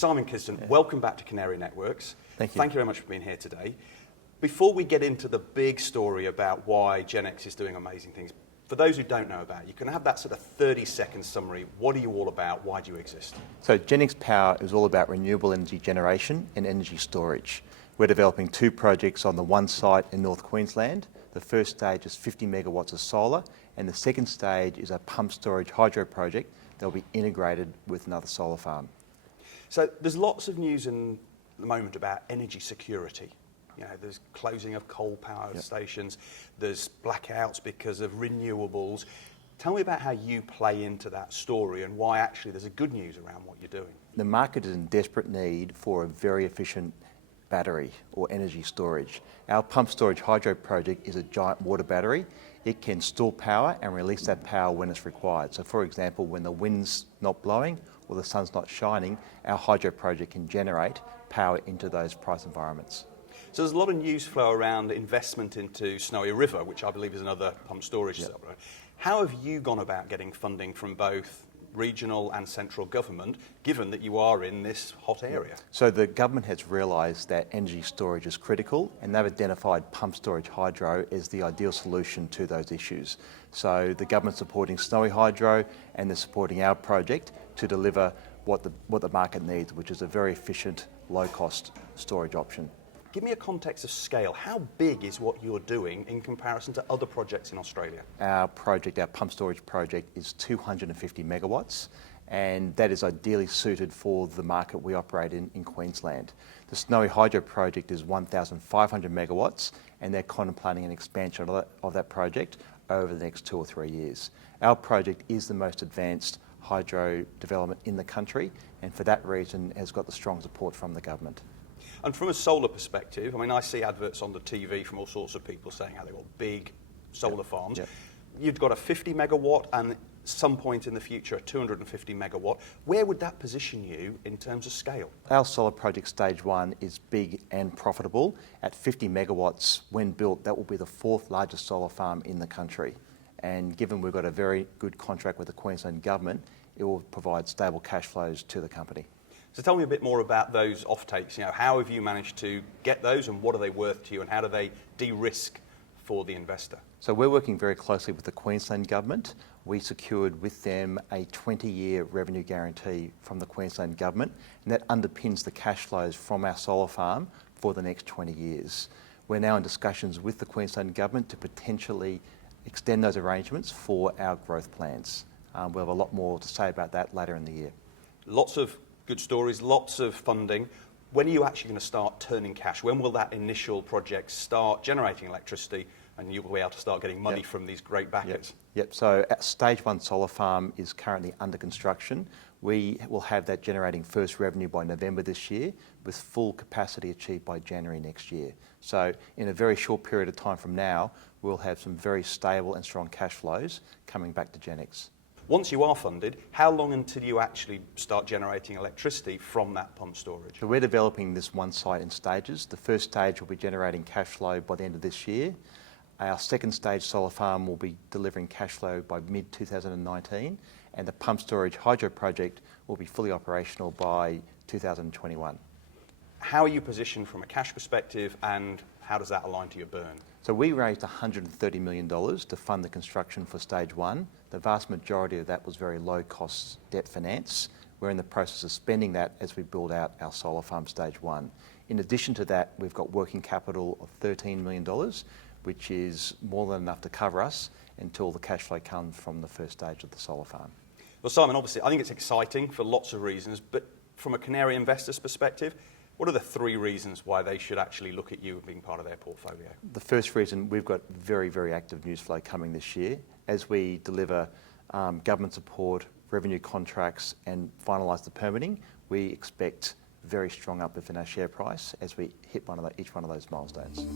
Simon Kidston, welcome back to Canary Networks. Thank you. Thank you very much for being here today. Before we get into the big story about why Genex is doing amazing things, for those who don't know about you, can I have that sort of 30-second summary? What are you all about? Why do you exist? So Genex Power is all about renewable energy generation and energy storage. We're developing two projects on the one site in North Queensland. The first stage is 50 megawatts of solar, and the second stage is a pump storage hydro project that will be integrated with another solar farm. So there's lots of news in the moment about energy security. You know, there's closing of coal power stations, there's blackouts because of renewables. Tell me about how you play into that story and why actually there's a good news around what you're doing. The market is in desperate need for a very efficient battery or energy storage. Our pump storage hydro project is a giant water battery. It can store power and release that power when it's required. So for example, when the wind's not blowing or the sun's not shining, our hydro project can generate power into those price environments. So there's a lot of news flow around investment into Snowy River, which I believe is another pump storage cell. Right? How have you gone about getting funding from both regional and central government, given that you are in this hot area? So the government has realised that energy storage is critical, and they've identified pump storage hydro as the ideal solution to those issues. So the government's supporting Snowy Hydro, and they're supporting our project to deliver what the market needs, which is a very efficient, low-cost storage option. Give me a context of scale. How big is what you're doing in comparison to other projects in Australia? Our project, our pump storage project, is 250 megawatts, and that is ideally suited for the market we operate in Queensland. The Snowy Hydro project is 1,500 megawatts, and they're contemplating an expansion of that project over the next 2 or 3 years. Our project is the most advanced hydro development in the country, and for that reason has got the strong support from the government. And from a solar perspective, I mean, I see adverts on the TV from all sorts of people saying how they've got big solar farms. Yep. You've got a 50 megawatt and some point in the future a 250 megawatt. Where would that position you in terms of scale? Our solar project stage 1 is big and profitable. At 50 megawatts, when built, that will be the 4th largest solar farm in the country. And given we've got a very good contract with the Queensland government, it will provide stable cash flows to the company. So tell me a bit more about those offtakes. You know, how have you managed to get those, and what are they worth to you, and how do they de-risk for the investor? So we're working very closely with the Queensland government. We secured with them a 20-year revenue guarantee from the Queensland government, and that underpins the cash flows from our solar farm for the next 20 years. We're now in discussions with the Queensland government to potentially extend those arrangements for our growth plans. We'll have a lot more to say about that later in the year. Lots of good stories, lots of funding. When are you actually going to start turning cash? When will that initial project start generating electricity and you'll be able to start getting money from these great backers? Yep. So our stage 1 solar farm is currently under construction. We will have that generating first revenue by November this year, with full capacity achieved by January next year. So in a very short period of time from now, we'll have some very stable and strong cash flows coming back to Genex. Once you are funded, how long until you actually start generating electricity from that pump storage? So we're developing this one site in stages. The first stage will be generating cash flow by the end of this year. Our second stage solar farm will be delivering cash flow by mid-2019, and the pump storage hydro project will be fully operational by 2021. How are you positioned from a cash perspective, and how does that align to your burn? So we raised $130 million to fund the construction for stage 1. The vast majority of that was very low cost debt finance. We're in the process of spending that as we build out our solar farm stage 1. In addition to that, we've got working capital of $13 million, which is more than enough to cover us until the cash flow comes from the first stage of the solar farm. Well, Simon, obviously, I think it's exciting for lots of reasons, but from a Canary investor's perspective, what are the 3 reasons why they should actually look at you as being part of their portfolio? The first reason, we've got very, very active news flow coming this year. As we deliver government support, revenue contracts and finalise the permitting, we expect very strong uplift in our share price as we hit each one of those milestones.